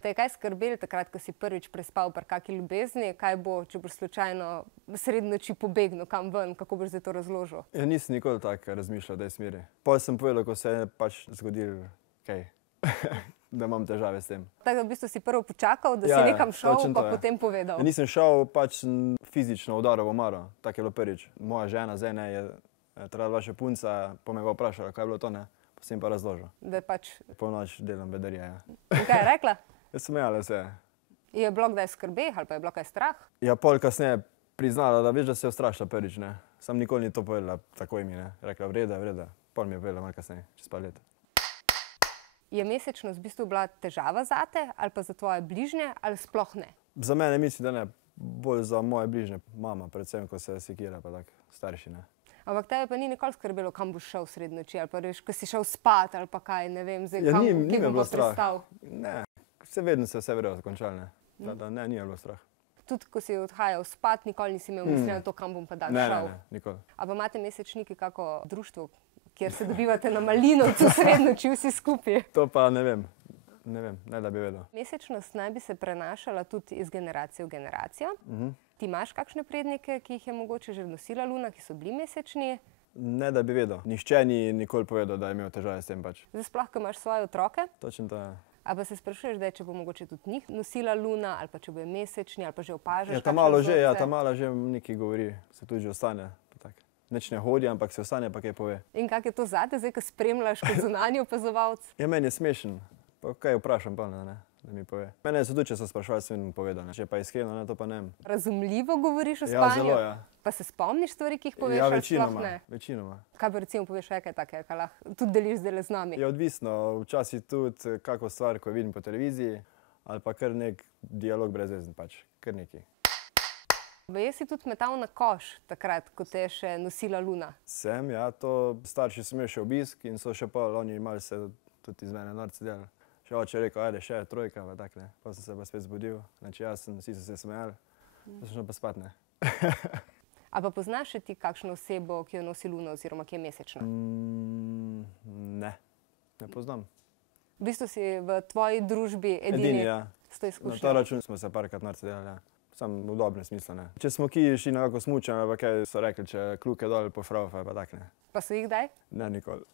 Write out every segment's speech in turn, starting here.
Te je kaj skrbelo takrat, ko si prvič prespal pri kaki ljubezni? Kaj bo, če boš slučajno sredi noči pobegnil kam ven? Kako boš zdaj to razložil? Ja, nisem nikoli tako razmišljal v tej smeri. Potem sem povedal, ko se je pač zgodilo kaj, da imam težave s tem. Tako da v bistvu si prvo počakal, da si nekam šel, pa potem povedal. Ja, nisem šel, pač fizično udaril v omaro. Tako je bilo prvič. Moja žena zdaj ne je trebala še punca, pa me je vprašala, kaj je bilo to, ne. Pa sem pa razložil. Da pač... Polnoč delam bedarije, ja. In kaj je rekla? Ja, smejala se je. Je bilo kdaj skrbeh ali pa je bilo kaj strah? Ja, pol kasneje priznala, da veš, da se je ustrašila prvič, ne. Sam nikoli ni to povedala takoj mi, ne. Rekla, vreda, vreda. Pol mi je povedala malo kasneje, čez par let. Je mesečnost v bistvu bila težava zate ali pa za tvoje bližnje ali sploh ne? Za mene mislim, da ne. Bolj za moje bližnje. Mama, predvsem, ko se sekira, pa tako starši, ne. Ampak tebe pa ni nikoli skrbelo, kam boš šel sredi noči, ali pa veš, ko si šel spat ali pa kaj, ne vem, zdaj kam, kje bom pa prestal. Ne, vedno se vse vredo končalo, ne. Ne, ni bilo strah. Tudi ko si odhajal spat, nikoli nisi imel misli na to, kam bom pa dal šel? Ne, nikoli. A pa imate mesečniki kako društvo, kjer se dobivate na Malinovcu sredi noči vsi skupaj? To pa ne vem, ne da bi vedel. Mesečnost naj bi se prenašala tudi iz generacije v generacijo. Ti imaš kakšne prednike, ki jih je mogoče že nosila luna, ki so bili mesečni? Ne, da bi vedel. Nihče ni nikoli povedal, da je imel težave s tem pač. Zdaj sploh, ko imaš svoje otroke? Točno to je. A pa se sprašuješ, da če bo mogoče tudi njih nosila luna, ali pa če bojo mesečni, ali pa že opažaš? Ja, ta mala že nekaj govori, se tudi že ostane. Nič ne hodi, ampak se ostane, pa kaj pove. In kak je to zate, zdaj, ko spremljaš kot zunanji opazovalec? Ja, meni je smešen. Pa kaj vprašam pa, ne, da mi pove. Mene so tudi, če so sprašvali, sem jim povedal, ne. Če pa iskreno, ne, to pa ne vem. Razumljivo govoriš o spanju? Ja, zelo, ja. Pa se spomniš stvari, ki jih poveš, ja, ali sploh ne? večinoma. Kaj pa recimo poveš kaj take, kaj lahko tudi deliš zdajle z nami? Je odvisno, včasih tudi kako stvar, ko vidim po televiziji, ali pa kar nek dialog brezvezen pač, kar neki. Baje si tudi metal na koš takrat, ko te je še nosila luna? Sem, ja, to starši so imeli še obisk in so še pol, oni malo se tudi iz mene norce delali. Še oče je rekel, ajde, še je trojka, pa tak ne. Pa sem se pa spet zbudil, znači vsi so se smejali, pa sem šel pa spat, ne. A pa poznaš še ti kakšno osebo, ki jo nosi luna oziroma ki je mesečna? Ne poznam. V bistvu si v tvoji družbi edini s to izkušnjo? Na ta račun smo se parkrat norce delali, ja. Sam v dobrem smislu, ne. Če smo kje šli na kako smučanje, ali pa kaj so rekli, če kluke dol po fraufa, pa tak ne. Pa so jih kdaj? Ne, nikoli.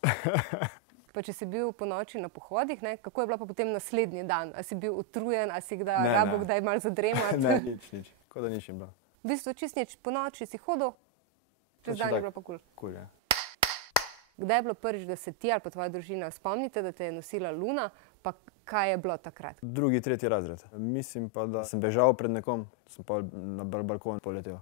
Pa če si bil ponoči na pohodih, ne, kako je bila pa potem naslednji dan? A si bil utrujen, a si rabil kdaj malo zadremati? Ne, nič, kot da nič ni bilo. V bistvu čisto nič, ponoči si hodil, čez dan je bilo pa kul. Kul, ja. Kdaj je bilo prvič, da se ti ali pa tvoja družina spomnite, da te je nosila luna, pa kaj je bilo takrat? Drugi, tretji razred. Mislim pa, da sem bežal pred nekom, sem pa na balkon poletel.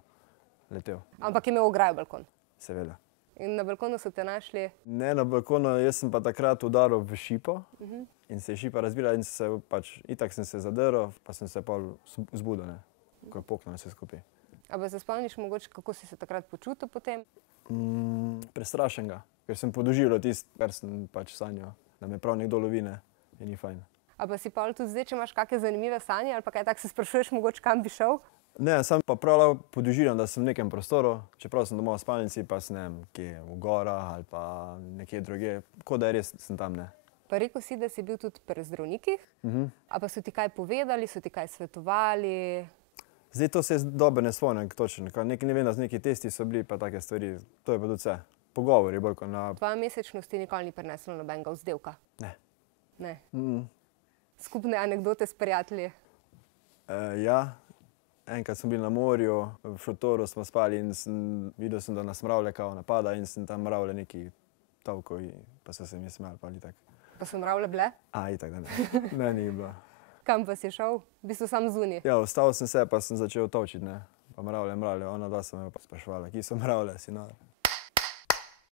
Ampak je imel ograjo balkon? Seveda. In na balkonu so te našli? Ne, na balkonu, jaz sem pa takrat udaril v šipo in se je šipa razbila in se pač, itak sem se zadrl, pa sem se pol zbudil, ne, ko je poknilo vse skupaj. A pa se spomniš mogoče, kako si se takrat počutil potem? Prestrašenega, ker sem podoživljal tisto, kar sem pač sanjal, da me prav nekdo lovi, ne, in ni fajn. A pa si pol tudi zdaj, če imaš kakšne zanimive sanje ali pa kaj tak se sprašuješ mogoče, kam bi šel? Ne, sam pa prav podoživljam, da sem v nekem prostoru, čeprav sem domov v spalnici, pa sem, ne vem, kje v gorah ali pa nekje drugje, kot da je res sem tam, ne. Pa rekel si, da si bil tudi pri zdravnikih, a pa so ti kaj povedali, so ti kaj svetovali? Zdaj to se dobro ne spomnim točno, ne vem, da neki testi so bili pa take stvari, to je pa tudi vse. Pogovori bolj kot na... Tvoja mesečnost ti nikoli ni prinesla nobenega vzdevka? Ne. Ne? Skupne anekdote s prijatelji? Ja, enkrat smo bili na morju, v šotoru smo spali in videl sem, da nas mravlje kao napada in sem tam mravlje neki tolko, pa so se mi smejali, pa ali tak. Pa so mravlje bile? Itak, da ne. Ne, ni bilo. Kam pa si šel? V bistvu sam zunaj? Ja, vstal sem se, pa sem začel tolčiti, ne. Pa mravlje, ona dva so me pa spraševala, kje so mravlje, si nor.